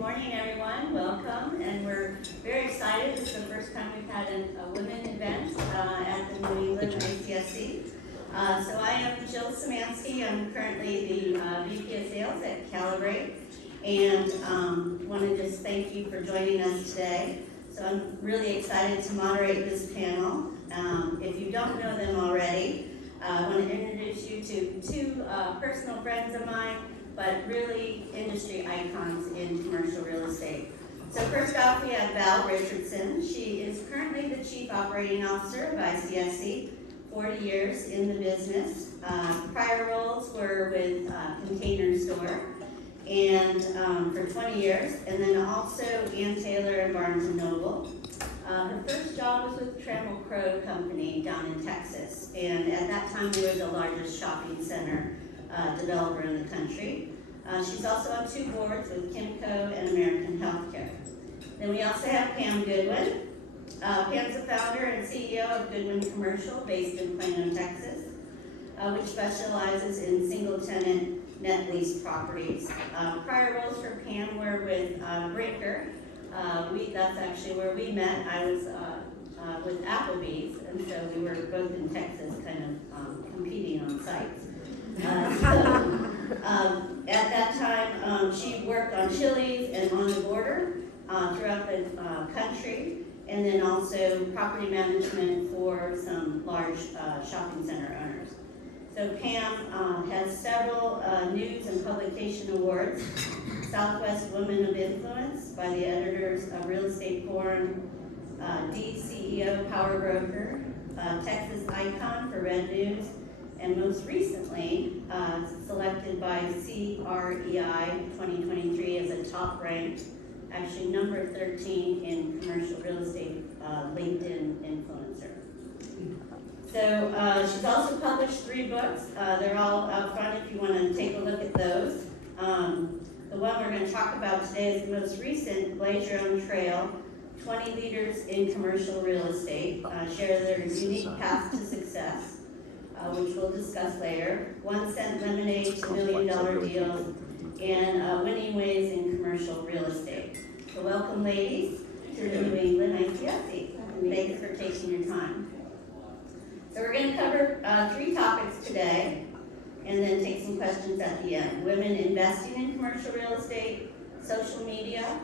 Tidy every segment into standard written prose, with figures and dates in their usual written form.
morning, everyone. Welcome, and we're very excited. This is the first time we've had a women event at the New England ICSC. So I am Jill Szymanski. I'm currently the VP of Sales at Calibrate, and want to just thank you for joining us today. So I'm really excited to moderate this panel. If you don't know them already, I want to introduce you to two personal friends of mine, but really industry icons in commercial real estate. So first off, we have Val Richardson. She is currently the Chief Operating Officer of ICSC, 40 years in the business. Prior roles were with Container Store and for 20 years, and then also Ann Taylor and Barnes & Noble. Her first job was with Trammell Crow Company down in Texas, and at that time we were the largest shopping center developer in the country. She's also on two boards with Kimco and American Healthcare. Then we also have Pam Goodwin. Pam's the founder and CEO of Goodwin Commercial, based in Plano, Texas, which specializes in single-tenant net lease properties. Prior roles for Pam were with Brinker. That's actually where we met. I was with Applebee's, and so we were both in Texas, kind of competing on sites. At that time, she worked on Chili's and On the Border throughout the country, and then also property management for some large shopping center owners. So Pam has several news and publication awards: Southwest Women of Influence by the editors of Real Estate Forum, DCEO Power Broker, Texas Icon for Red News, and most recently selected by CREI 2023 as a top ranked, actually number 13 in commercial real estate LinkedIn influencer. So she's also published 3 books. They're all out front if you want to take a look at those. The one we're going to talk about today is the most recent, Blaze Your Own Trail, 20 Leaders in Commercial Real Estate, share their unique path to success, which we'll discuss later, 1 cent lemonade to $1 million deals, and winning ways in commercial real estate. So welcome, ladies, to the New England ICSC, and thanks for taking your time. So we're going to cover 3 topics today, and then take some questions at the end. Women investing in commercial real estate, social media,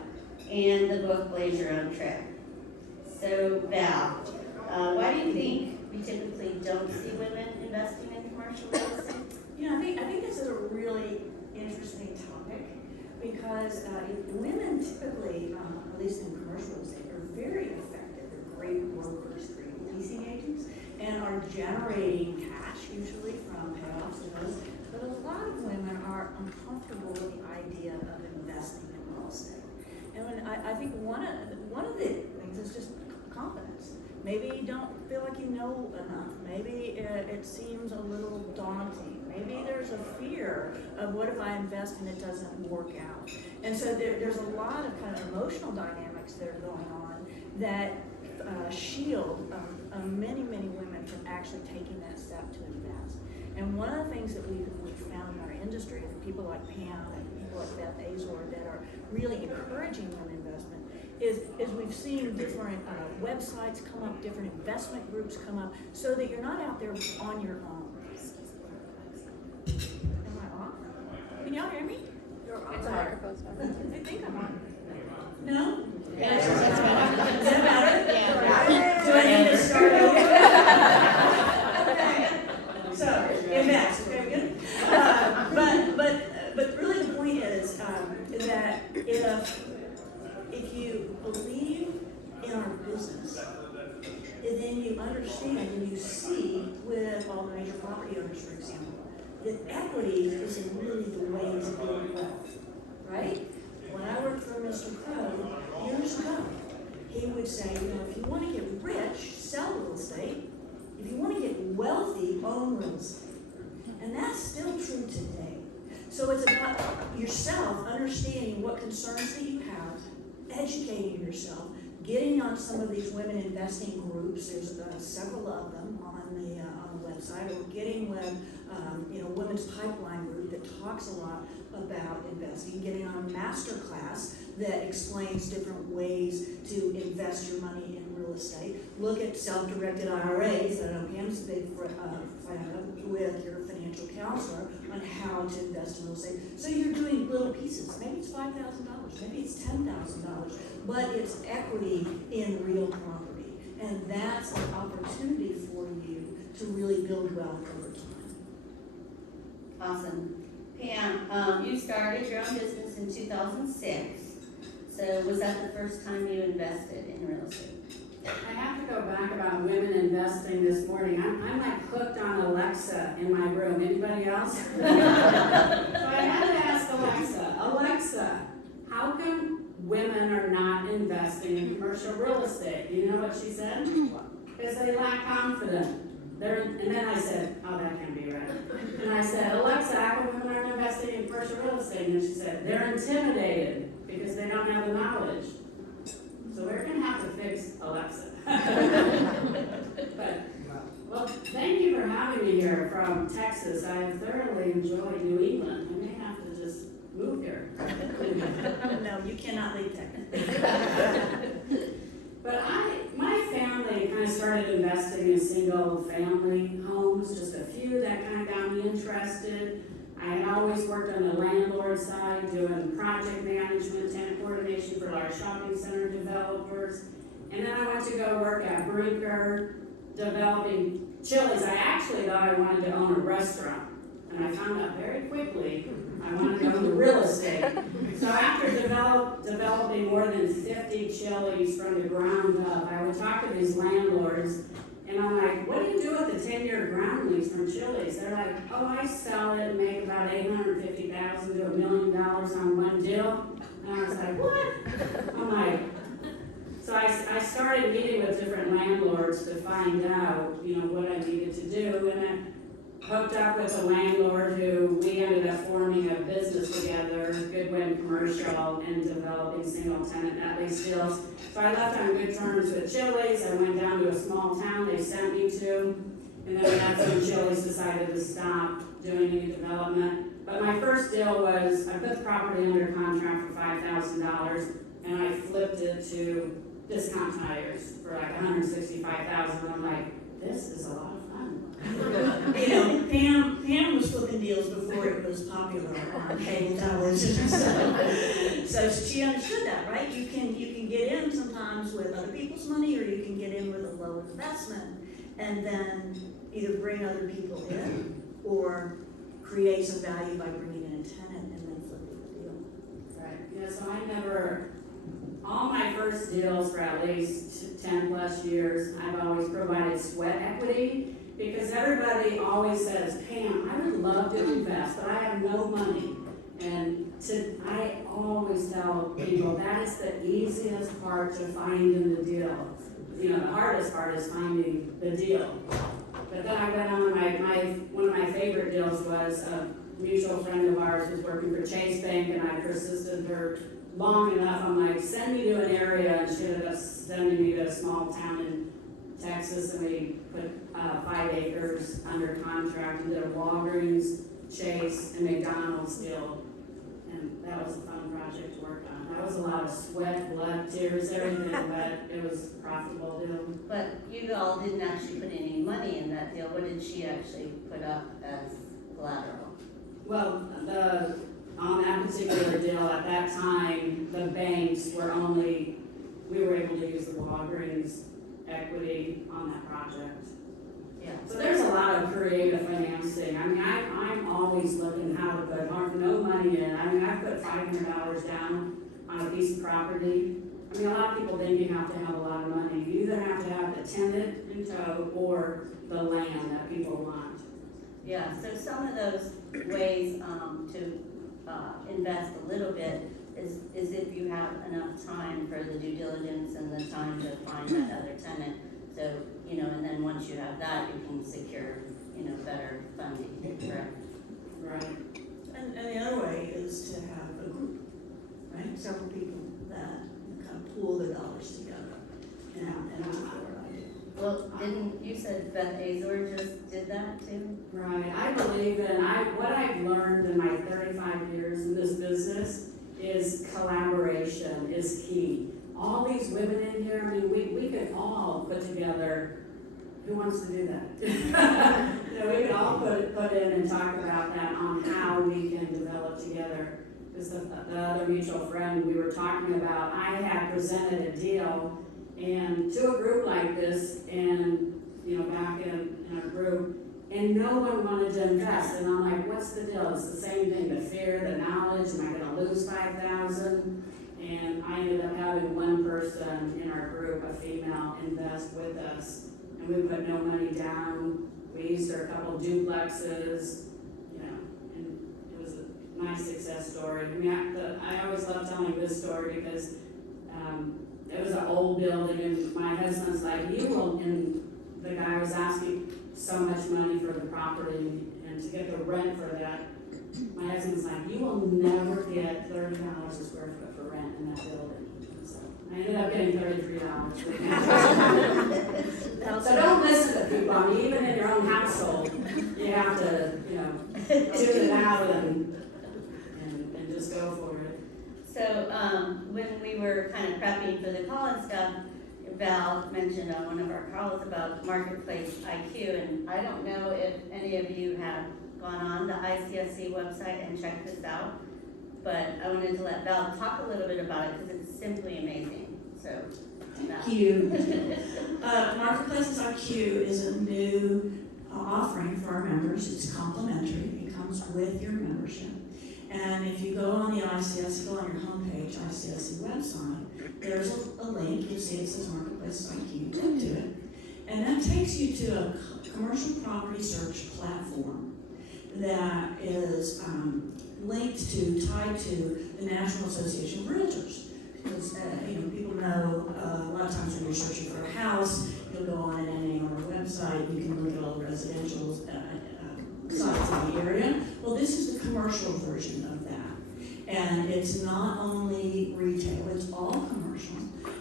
and the book Blaze Your Own Trail. So Val, why do you think we typically don't see women investing in commercial real estate? You know, I think this is a really interesting topic because women typically, at least in commercial real estate, are very effective. They're great brokers, great leasing agents, and are generating cash usually from payoffs and those. But a lot of women are uncomfortable with the idea of investing in real estate. And I think one of the things is just confidence. Maybe you don't feel like you know enough. Maybe it seems a little daunting. Maybe there's a fear of what if I invest and it doesn't work out. And so there's a lot of kind of emotional dynamics that are going on that shield many women from actually taking that step to invest. And one of the things that we've found in our industry, for people like Pam and people like Beth Azor that are really encouraging women investment, is we've seen different websites come up, different investment groups come up, so that you're not out there on your own. Am I off? Can y'all hear me? You're off. It's a microphone's on. I think I'm on. No? Yeah, Is that better? Yeah. Do I need to start over? Okay. So, invest. Okay, good. But really the point is that if you believe in our business, and then you understand and you see with all the major property owners, for example, that equity is really the way to build wealth, right? When I worked for Mr. Crow years ago, he would say, you know, if you want to get rich, sell real estate. If you want to get wealthy, own real estate. And that's still true today. So it's about yourself understanding what concerns that you have, educating yourself, getting on some of these women investing groups. There's several of them on the website, or getting with women's pipeline groups. group that talks a lot about investing, getting on a master class that explains different ways to invest your money in real estate. Look at self-directed IRAs that I know Pam's a big fan of, with your financial counselor on how to invest in real estate. So you're doing little pieces. Maybe it's $5,000, maybe it's $10,000, but it's equity in real property. And that's an opportunity for you to really build wealth over time. Awesome. Pam, you started your own business in 2006. So was that the first time you invested in real estate? I have to go back about women investing this morning. I'm like hooked on Alexa in my room. Anybody else? So I had to ask Alexa, how come women are not investing in commercial real estate? You know what she said? Because they lack confidence. And then I said, oh, that can't be right. And I said, Alexa, how come women aren't investing in commercial real estate? And she said, they're intimidated because they don't have the knowledge. So we're going to have to fix Alexa. But, well, thank you for having me here from Texas. I have thoroughly enjoyed New England. I may have to just move here. No, you cannot leave Texas. But my family kind of started investing in single family homes, just a few that kind of got me interested. I had always worked on the landlord side, doing project management, tenant coordination for large shopping center developers. And then I went to go work at Brinker, developing Chili's. I actually thought I wanted to own a restaurant. And I found out very quickly I wanted to own the real estate. So after developing more than 50 Chili's from the ground up, I would talk to these landlords, and I'm like, what do you do with the 10-year ground lease from Chili's? They're like, oh, I sell it and make about $850,000 to $1 million on one deal. And I was like, what? I'm like, so I started meeting with different landlords to find out, what I needed to do, and I hooked up with a landlord who we ended up forming a business together, Goodwin Commercial, and developing single tenant net lease deals. So I left on good terms with Chili's. I went down to a small town they sent me to, and then that's when Chili's decided to stop doing any development. But my first deal was, I put the property under contract for $5,000, and I flipped it to discount tires for like $165,000. I'm like, this is a lot of fun. Pam was flipping deals before it was popular on cable television. So she understood that, right? You can get in sometimes with other people's money, or you can get in with a low investment, and then either bring other people in or create some value by bringing in a tenant and then flipping the deal. Right. Yeah. So all my first deals for at least 10 plus years, I've always provided sweat equity. Because everybody always says, Pam, I would love to invest, but I have no money. And I always tell people that is the easiest part to find in the deal. The hardest part is finding the deal. But then I went on, one of my favorite deals was a mutual friend of ours was working for Chase Bank, and I persisted her long enough. I'm like, send me to an area, and she ended up sending me to a small town in Texas, and we put 5 acres under contract and did a Walgreens, Chase, and McDonald's deal. And that was a fun project to work on. That was a lot of sweat, blood, tears, everything, but it was a profitable deal. But you all didn't actually put any money in that deal. What did she actually put up as collateral? Well, on that particular deal at that time, the banks were we were able to use the Walgreens equity on that project. Yeah. So there's a lot of creative financing. I mean, I'm always looking how to put no money in. I mean, I put $500 down on a piece of property. I mean, a lot of people think you have to have a lot of money. You either have to have the tenant in tow or the land that people want. Yeah, so some of those ways to invest a little bit is if you have enough time for the due diligence and the time to find that other tenant. So, and then once you have that, you can secure, better funding, correct? Right. And the other way is to have a group, right? Several people that kind of pool their dollars together and move forward. Well, didn't, you said Beth Azor just did that too? Right, I believe in, what I've learned in my 35 years in this business is collaboration is key. All these women in here, I mean, we could all put together, who wants to do that? You know, we could all put in and talk about that on how we can develop together. Because the other mutual friend we were talking about, I had presented a deal and to a group like this, and you know, back in a group, and no one wanted to invest. And I'm like, what's the deal? It's the same thing, the fear, the knowledge, am I gonna lose 5,000? And I ended up having one person in our group, a female, invest with us. And we put no money down. We used a couple duplexes, you know, and it was a nice success story. I mean, I always love telling this story because it was an old building, and my husband's like, you will, and the guy was asking so much money for the property, and to get the rent for that, my husband's like, you will never get $30 a square foot for rent in that building. So I ended up getting $33 for that. So don't listen to people. I mean, even in your own household, you have to, you know, tune it out and just go for it. So, when we were kind of prepping for the call and stuff, Val mentioned on one of our calls about marketplace IQ, and I don't know if any of you have gone on the ICSC website and checked this out, but I wanted to let Val talk a little bit about it because it's simply amazing. So, Thank you. Marketplaces IQ is a new offering for our members. It's complimentary. It comes with your membership. And if you go on the ICSC, go on your homepage, ICSC website, there's a link. You'll see it says Marketplaces IQ. Click to it. And that takes you to a commercial property search platform that is tied to the National Association of Realtors. Because people know a lot of times when you're searching for a house, you'll go on an NAR website, you can look at all the residential sites in the area. Well, this is the commercial version of that. And it's not only retail, it's all commercial.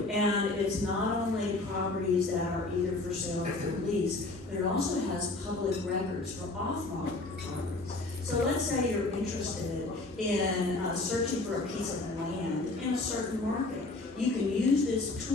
And it's not only properties that are either for sale or for lease, but it also has public records for off-market properties. So let's say you're interested in searching for a piece of land in a certain market. You can use this tool